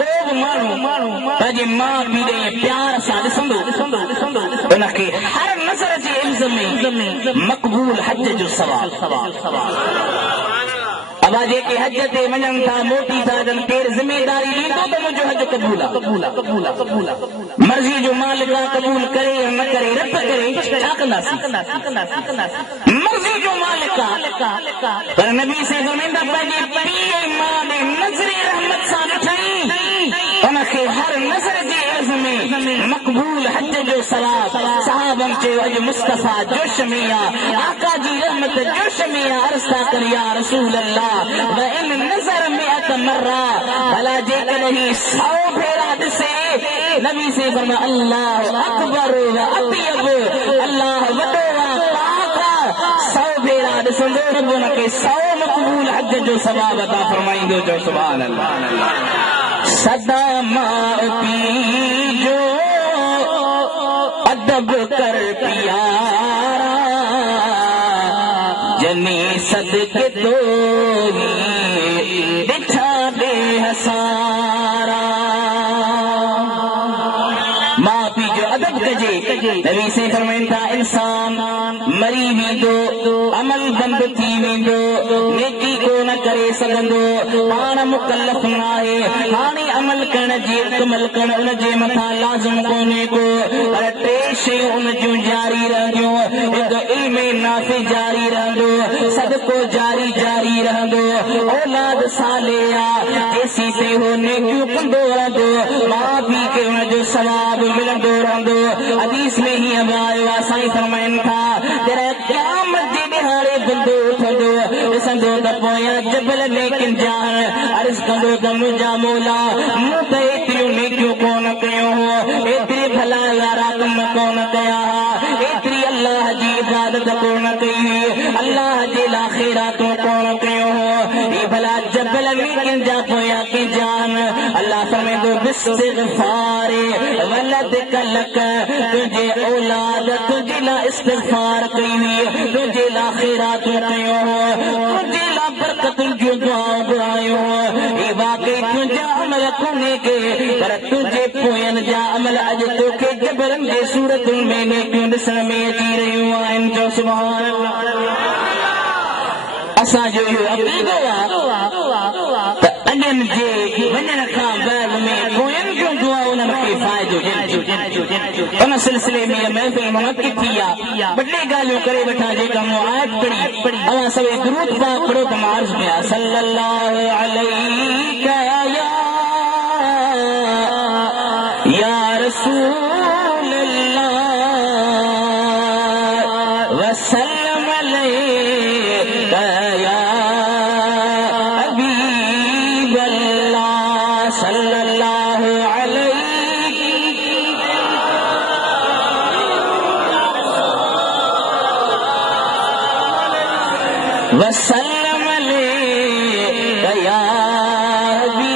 को बि माण्हू पंहिंजे माउ पीउ ॾे प्यार सां ॾिसंदो उनखे हर नज़र जे इल्ज़ में मक़बूल हज जो सवाल अबा जेके हज ते वञनि था मोटी था अचनि केरु ज़िमेदारी ॾींदो त मुंहिंजो हज क़बूल आहे मर्ज़ी जो मालिक आहे क़बूल करे या न करे रब करे छा कंदासीं मर्ज़ी जो मालिक आहे पर नबी से फरमाईंदा पंहिंजे पीउ मां ॾे नज़रे रहमत सां ॾिठई उनखे हर नज़र जे इल्ज़ में मक़बूल हज जो सवाब सहाबनि चयो अॼु मुस्तफ़ा जोश में आहे आका जी रहमत जोश में आहे अर्ज़ था कनि या रसूल अल्लाह व इन नज़र में अतमर्रा भला जेकॾहिं 100 भेरा ॾिसे नबी से फरमाया अल्लाह अकबर व अतयब अल्लाह वॾो आहे पाक आहे 100 भेरा ॾिसंदो रब उनखे 100 मक़बूल हज जो सवाब अता फरमाईंदो जो सुभान अल्लाह सदा माउ पीउ जो अदब कर प्यारा जनी सदके तो ॾिठा दे हसारा माउ पीउ जो अदब कजे नबी से फरमाइनि था इंसान मरी वेंदो अमल बंद थी वेंदो नेकी को न करे सघंदो पाण मुकल्लफ न आहे हाणे अमल करण जी अमल करण उन जे मथां लाज़िम कोन्हे को पर 3 शयूं उन जूं जारी रहंदियूं हिकु इल्म नाफ़ि जारी रहंदो सदको जारी रहंदो औलाद सालिहा जेसीं ते हो नेकियूं कंदो रहंदो माउ पीउ खे उन जो सवाब मिलंदो रहंदो हदीस में हीअं आयो आहे साईं फरमाइनि था जॾहिं क़यामत जे ॾिहाड़े बंदो उथंदो ॾिसंदो त पोयां जबल नेकिन जान अर्ज़ कंदो त मुंहिंजा मौला मूं त एतिरियूं नेकियूं कोन कयूं हो एतिरी भला यारा कम कोन कया एतिरी अल्लाह जी इबादत कोन कई अल्लाह जे लाइ ख़ैरातूं कोन कयूं हो हे भला जबल नेकिन जा पोयां की जान अल्लाह फरमाईंदो बिस्तिग़फ़ार वलद कलक तुंहिंजे औलाद तुंहिंजे लाइ इस्तिग़फ़ार कई हुई तुंहिंजे लाइ ख़ैरातूं कयूं हो तुंहिंजे लाइ बरकतुनि जूं दुआऊं घुरायूं हो हे वाक़ई तुंहिंजा अमल कोन्हे के पर तुंहिंजे पोयनि जा अमल अॼु तोखे जबलनि जे सूरतुनि में नेकियूं ॾिसण में अची रहियूं आहिनि जो सुभाण अल्लाह असांजो इहो अक़ीदो आहे त अॼनि जे वञण खां बैद में पोयनि जूं दुआऊं उन्हनि खे फ़ाइदो ॾियनि उन सिलसिले में महफ़िल मुनक़िद थी आहे ॿ 2 ॻाल्हियूं करे वठां जेका मूं आयत पढ़ी अवां सभई दुरूद पाक पढ़ो त मां अर्ज़ कयां सल्लल्लाहु अलैका या रसूल अल्लाह वसल्लम अलैका या हबीब अल्लाह सल्लल्लाहु अलैहि वसल्लम या हबीबल्लाह।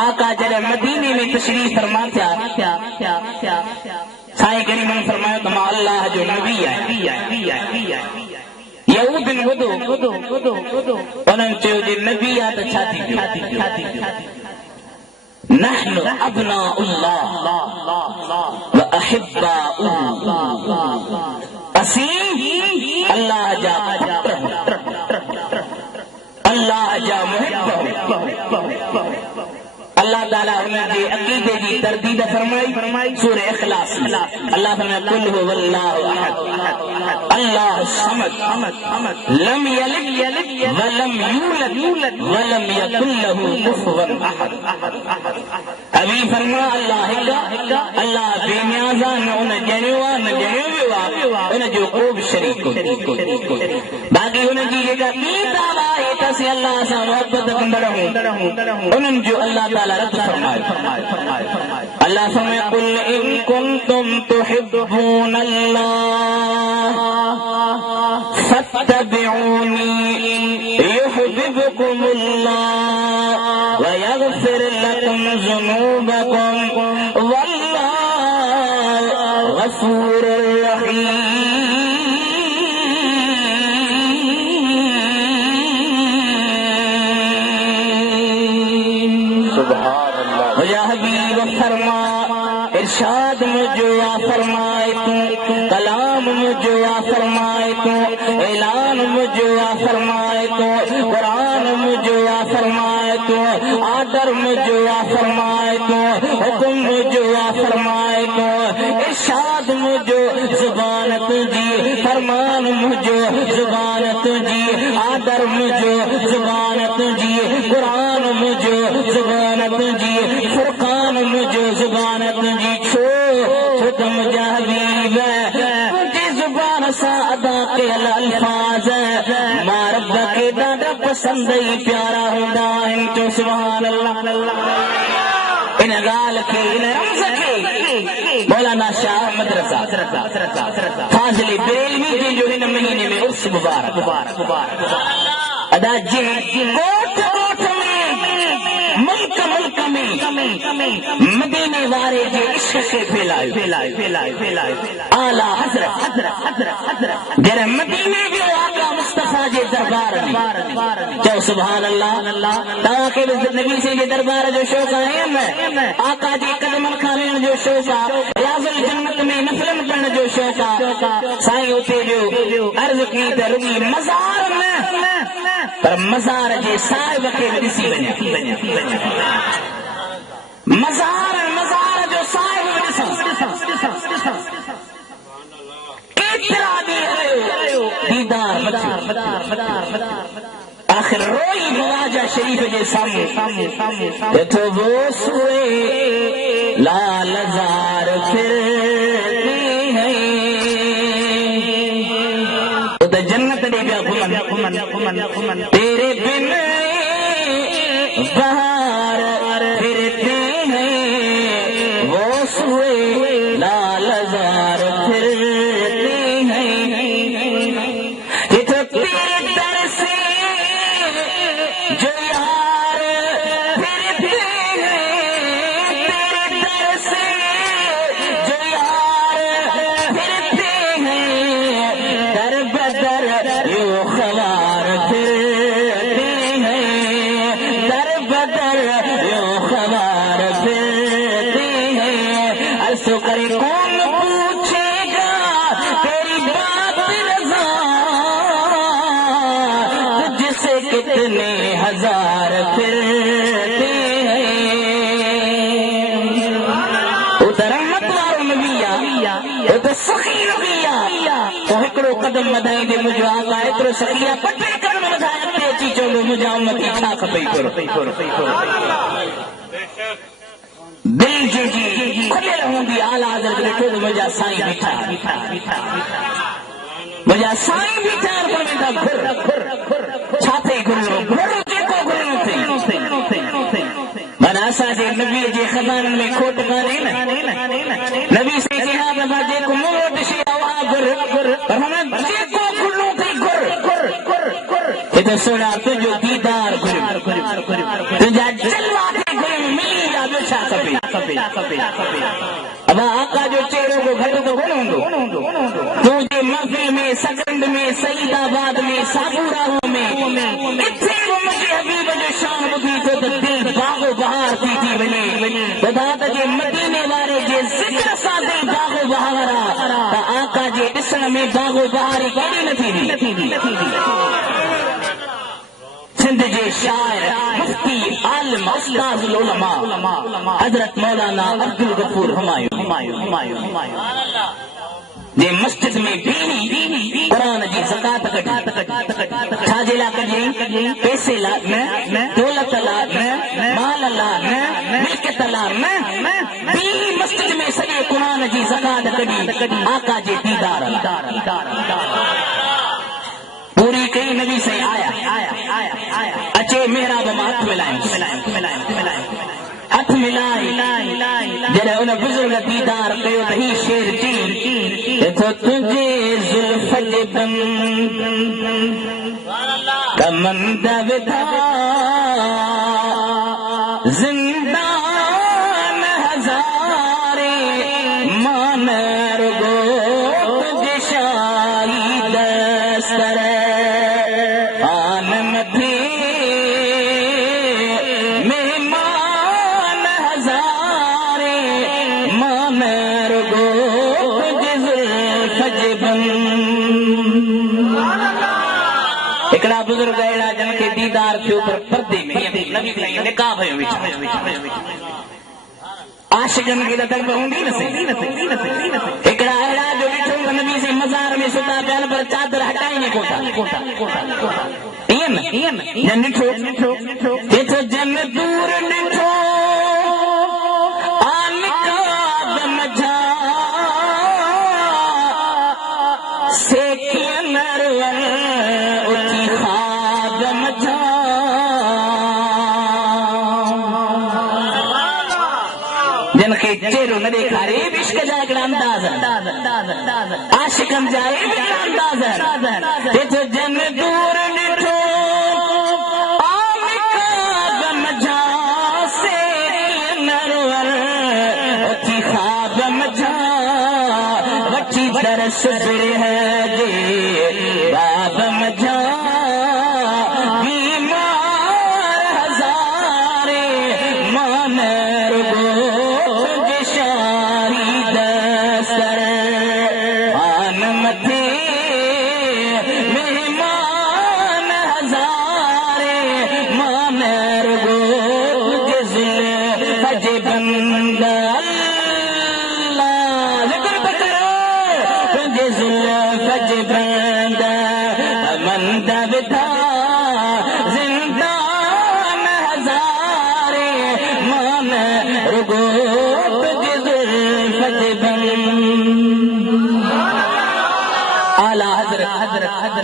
आका जॾहिं मदीने में तशरीफ़ फरमा थिया साईं करीम फरमायो त मां अल्लाह जो नबी आहियां। यहूदिन ॿुधो उन्हनि चयो जे नबी आहे त छा थी वियो? नहनु अब्नाउल्लाह व अहिब्बाउहु, असीं अल्लाह जा पुत्र अल्लाह जा मुहिब। अल्लाह ताला उनके अकीदे की तरदीद फरमाई सूरह इखलास में। अल्लाह फरमाया कुल हुवल्लाहु अहद अल्लाह समद लम यलिद व लम यूलद व लम यकुल लहू कुफुवन अहद। अभी फरमा अल्लाह हिक्का, अल्लाह बेनियाज़ा, न उन जणियो आहे न जणियो वियो आहे उन जो को बि शरीक कोन्हे। बाक़ी उन जी जेका ॿी दावा आहे त असीं अल्लाह सां मोहबत कंदा रहूं, उन्हनि जो अल्लाह ताला रद्द फरमायो। अल्लाह फरमाया कुल इन कुंतुम तुहिब्बूनल्लाह फत्तबिऊनी युहिब्बुकुमुल्लाह व यगफिर लकुम ज़ुनूबकुम वल्लाहु गफूरुर रहीम। या हबीब फरमा इरशाद मुझुआ फरमाए तू, कलाम मुझुआ फरमाए तू, ऐलान मुझुआ फरमाए तू, कुरान मुझुआ फरमाए तू, आदर मुझुआ फरमाए तू, हुक्म मुझुआ फरमाए तू, इरशाद मुझो जुबान तुझी, फरमान मुझो जुबान तुझी, आदर मुझो जुबान तुझी, कुरान मुझो जुबान तुझी, फुरकान मुझो जुबान तुझी। छो त मुंहिंजा हबीब मुंहिंजी जुबान सां अदा कयल अल्फाज़ मां रब खे ॾाढा पसंदि ई प्यारा हूंदा आहिनि। चो सुभान अल्लाह। इन ॻाल्हि खे, इन रम्ज़ खे मौलाना शाह अहमद रज़ा फाज़िल बेलवी जो हिन महीने में उर्स मुबारक अदा जी ॻोठ में मुल्क में मदीने वारे जे इश्क से फैलायो। आला हज़रत जॾहिं मदीने जो आका मुस्तफ़ा जे दरबार में चओ सुभान अल्लाह। तव्हांखे बि नबी से जे दरबार जो शौक़ आहे न? आका जे कदमनि खां वेहण जो शौक़ आहे, रियाज़ुल जन्नत में नफ़िलन पढ़ण जो शौक़ आहे। साईं उते जो अर्ज़ कई त रुॻी मज़ार न पर मज़ार जे साहिब खे ॾिसी वञे। मज़ार जो साहिब केतिरा ॾींहं दीदार आखिर रोई मुआजा शरीफ जे साम्हूं ॾिठो वो सुए लाल ज़ार फिरती है। त जन्नत ॾे पिया घुमन तेरे बिन बहार फिरते हैं वो सुए लाल ज़ार फिरते हैं। ये तो तेरे दर से जो यार फिरते हैं, तेरे दर से जो यार फिरते हैं, दर बदर यो ख़वार फिरते हैं, दर बदर यो ख़वार फिरते हैं। अर्ज़ करे कौन पूछेगा तेरी बात रज़ा, तुझसे कितने हजार फिरते हैं। उधर रहमत वारो नबी आहे, उधर सखी नबी आहे। तो हिकिड़ो कदम वधाईंदे मुंहिंजो आका एतिरो सखी आहे, ॿ टे कदम वधाए अॻिते अची चवंदो मुंहिंजा उम्मती छा खपई करो। दिल जी खुलियल हूंदी आला हज़रत ॾिठो त मुंहिंजा साईं बीठा, मुंहिंजा साईं बीठा पर वेंदा घुर छा थई घुरो घुर जेको घुरणो अथई। माना असांजे नबीअ जे खज़ाननि में खोट कान्हे न। नबी साईं चया त जेको मूं वटि शइ आहे उहा घुर तो सुना तुझो दीदार तुझा जलवा के मिली यादो छा खपे अब आका जो चेहरो को घट तो कोन हूंदो तुझे महफिल में सगंद में सईदाबाद में साबूराहो में इथे मुझे हबीब जो शान बुधी तो दिल बागो बहार थी वने खुदा जे मदीने वाले जे जिक्र सा दिल बागो बहारा त आका जे ॾिसण में बागो बहारी कहिड़ी न थींदी सिंध जे शायर मुफ्ती आलिम उस्ताद उलमा हजरत मौलाना अब्दुल गफूर हुमायूं जे मस्जिद में बीनी कुरान जी ज़कात कढी छाजे ला कढी पैसे ला न दौलत ला न माल ला न मिल्कियत ला न बी मस्जिद में सॼे कुरान जी ज़कात कढी आका जे दीदार पूरी कई नबी से आया अचे मेहराब में हाथ मिलाए हाथ मिलाए जॾहिं उन बुजुर्ग दीदार कयो त ही शेर चई तो तुझे जुल्फ जे बन कमंद विधा जिंदान हजारे मान रुगो तुझे शाही दस्तर आन थे मेहमान हजारे मान रुगो तुझे जुल्फ जे बन हिकिड़ा बुजुर्ग अहिड़ा जन खे दीदार थियो पर पर्दे में नबी साईं निकाह भयो विच आशिकनि खे त तड़प हूंदी न हिकिड़ा अहिड़ा जो ॾिठो त नबी साईं मज़ार में सुता पिया पर चादर हटाइनि कोन ईअं न जन ॾिठो जन दूर ॾिठो जिनके चेहरो न देखारे इश्क जा हिकिड़ा अंदाज़ आशिकनि जा हिकिड़ा अंदाज़ तो जन दूर ॾिठो गम जा से नरवर उथी ख़्वाब मझा वठी तरस बिड़ है जे बाब मझा बीमार हज़ारे मान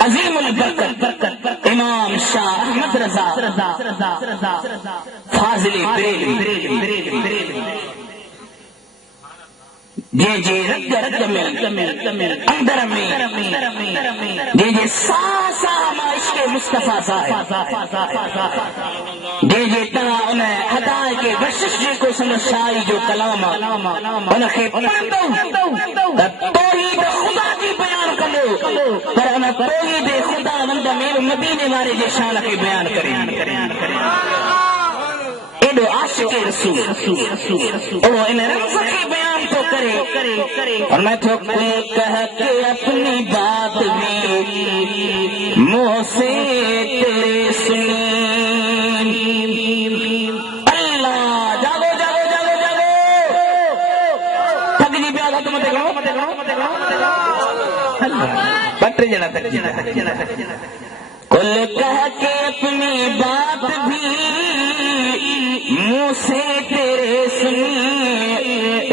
अजीमुल बरकत इमाम शाह अहमद रजा फाजिल बरेलवी जे रग में अंदर में जे सा मां इश्क़ मुस्तफा साहिब जे तव्हां उन अदा के बख्शिश जेको संदसि शाही जो कलाम उनखे पढ़ंदो त तौहीद ख़ुदा जी बयान कंदो पर उन तौहीद ख़ुदावंद में मदीने वारे जे शान खे बयान करे एॾो आशिक़ रसूल ओ इन रज़ खे बयान तो करे और मैं तो कह के अपनी बात भी मुँह से तेरे सुनी अल्लाह जागो जागो जागो जागो थक जी पिया तो मत बटे जना तक कुल कह के अपनी बात भी मुँह से तेरे सुनी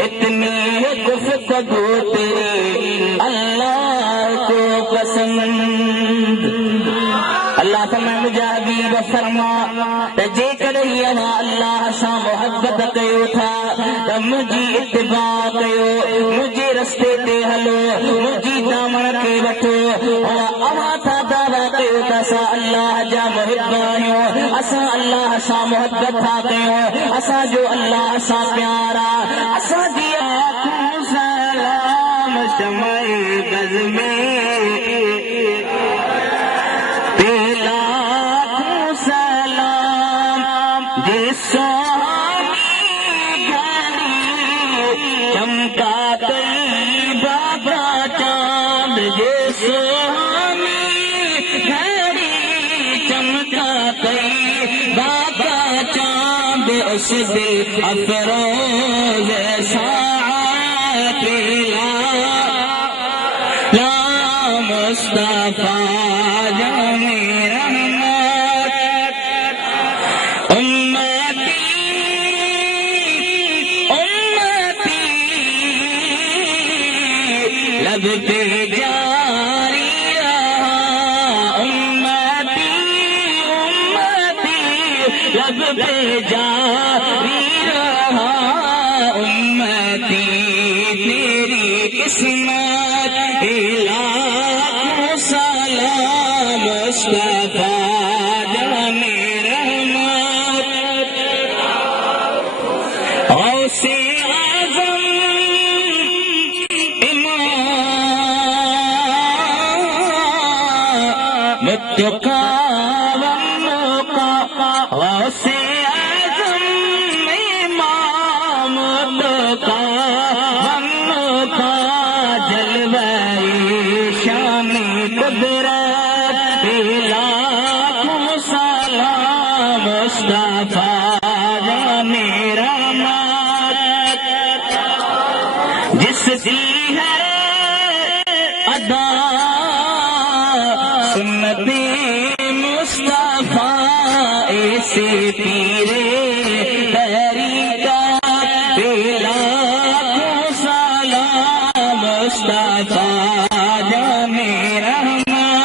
इतनी गुफ्तगू तेरी अल्लाह को पसंद अल्लाह तमाम मुझा हबीब फरमा त जेकर अल्लाह सां मोहब्बत कयो था त मुझी इत्तिबा कयो मुझे रस्ते ते हलो मुझी दामन के वठो और अवां था दावा कयो त असां अल्लाह जा मोहब्बत था कयो असा जो अल्लाह सा प्यारा असा दिया सलाम शमए गज में तेला सलाम जिसो चमका कई बाबा चांद जे सोनी घड़ी चमका कई बाबा चांद उस दिल अफरोज ला मुस्तफा जाने रहमत लब पे जारी रहा उम्मती लब पे जारी रहा उम्मती तेरी किस्मत लाखों सलाम मुस्तफा जाने रहमत औसे मुत्तका वन्नुका वसे आज़म इमाम मुत्तका वन्नुका जलवाई शान कुदरत लाखों सलाम मुस्तफा जाने रहमत जिस दिल है अदा सुन्नते मुस्तफा ऐसे पीरे तरीका लाखों सलाम मुस्तफा जाने रहमत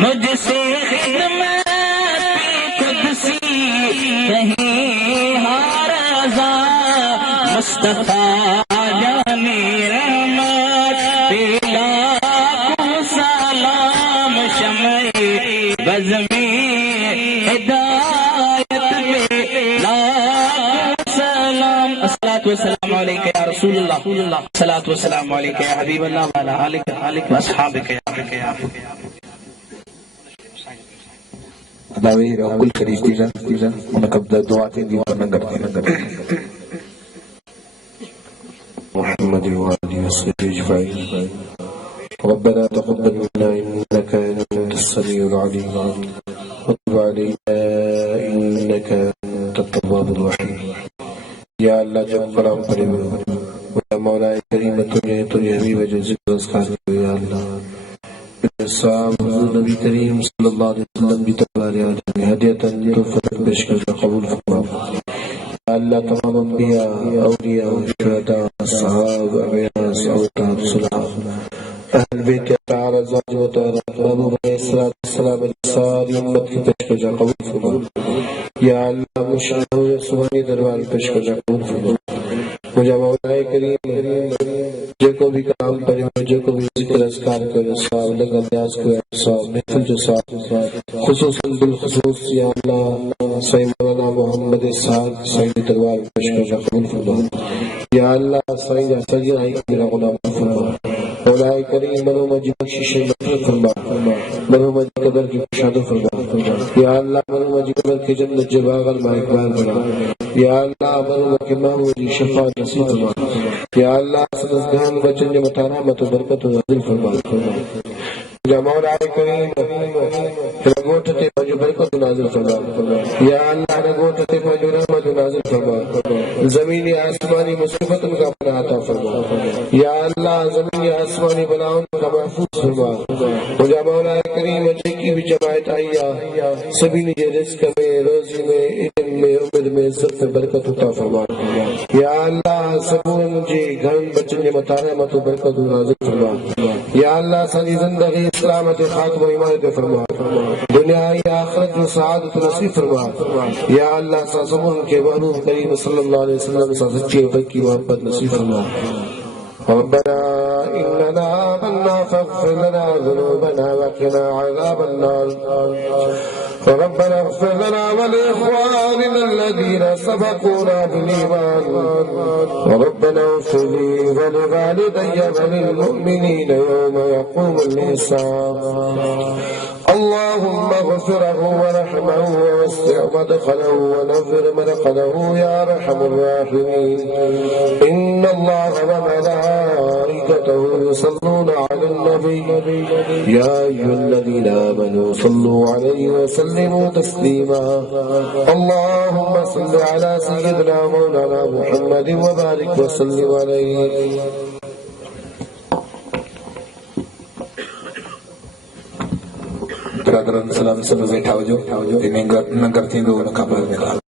मुझसे खिदमत कुदसी कहीं हारज़ा मुस्तफा जाने रहमत बज़ में हिदायत में लाखों सलाम अस्सलातु वस्सलामु अलैका या रसूलल्लाह अस्सलातु वस्सलामु अलैका या हबीबल्लाह व अला आलिका व अस्हाबिका या दावे रब्बुल करीम मुनकब्दा दुआ के दीवार नगर محمد وعلي وصحبه أجمعين ربنا تقبل منا إنك أنت السميع العليم وتب علينا إنك أنت التواب الرحيم या अल्लाह जब कलाम पढ़े या मौला करीम तुझे हबीब जो जिक्र अस्कार हो या अल्लाह साहब हुजूर नबी करीम सल्लल्लाहु अलैहि वसल्लम की तबार हदियतन तोहफतन पेश कर कबूल फरमा अल्लाह तमाम अंबिया औलिया शुहदा सहाबा अयास औताब सुलह अहल बैत ताला ज़ात व ताला महबूब अलैहिस्सलाम सारी उम्मत की पेश कर कबूल फरमा या अल्लाह मुशअब सुभानी दरबार पेश कर कबूल फरमा मुझे मौला करीम जेको भी काम करे जेको भी जिक्र अस्कार करे साहब लगन न्याज को साहब महफिल जो साहब खुसूसन बिलखुसूस या अल्लाह सही मौलाना मोहम्मद साहब सही दरबार पेश कर कबूल फरमा या अल्लाह सही सजी आई मेरा गुलाम फरमा मौला करीम मनो मजी बख्शिश मग़फ़िरत फरमा मनो मजी कदर की शादो फरमा या अल्लाह मनो मजी कदर की जन्नत जबागल माइकबार बना या अल्लाह मनो मजी मामूली शफा नसीब फरमा या अल्लाह सदस्गान बचन जो मताना मत बरकत नाज़िल फरमा या मौला करीम रगोट ते मजो बरकत नाज़िल फरमा या अल्लाह रगोट ते मजो रहमत नाज़िल फरमा ज़मीनी आसमानी मुसीबतन का पनाह अता फरमा या अल्लाह ज़मीनी आसमानी बलाओं का महफूज फरमा मुझे मौला करीम जेकी भी जमात आई सभी ने रिज़्क़ में रोज़ी में इल्म में उम्र में इज़्ज़त में बरकत अता फरमा या अल्लाह सबूरन जी घर बच्चन जे मताना मत बरकत नाज़िल फरमा या अल्लाह सारी ज़िंदगी इस्लामत खात्मा ईमान दे फरमा दुनिया या आखिरत में सआदत नसीब फरमा या अल्लाह सबूरन के महबूब करीम सल्लल्लाहु अलैहि वसल्लम से सच्ची और पक्की मोहब्बत नसीब फरमा ربنا إننا آمنا فاغفر لنا ذنوبنا وقنا عذاب النار ربنا اغفر لنا ولإخواننا الذين سبقونا بالإيمان ربنا اغفر لي ولوالدي وللمؤمنين يوم يقوم الحساب اللهم اغفره ورحمه ووسع مدخله ونفر مدخله يا أرحم الراحمين إن الله وملائكته يصلون على النبي يا أيها الذين آمنوا صلوا عليه وسلموا تسليما اللهم صل على سيدنا مولانا محمد وبارك وسلم عليه. برادران سلام سب वेठा हुजो नंगर थींदो उन खां पोइ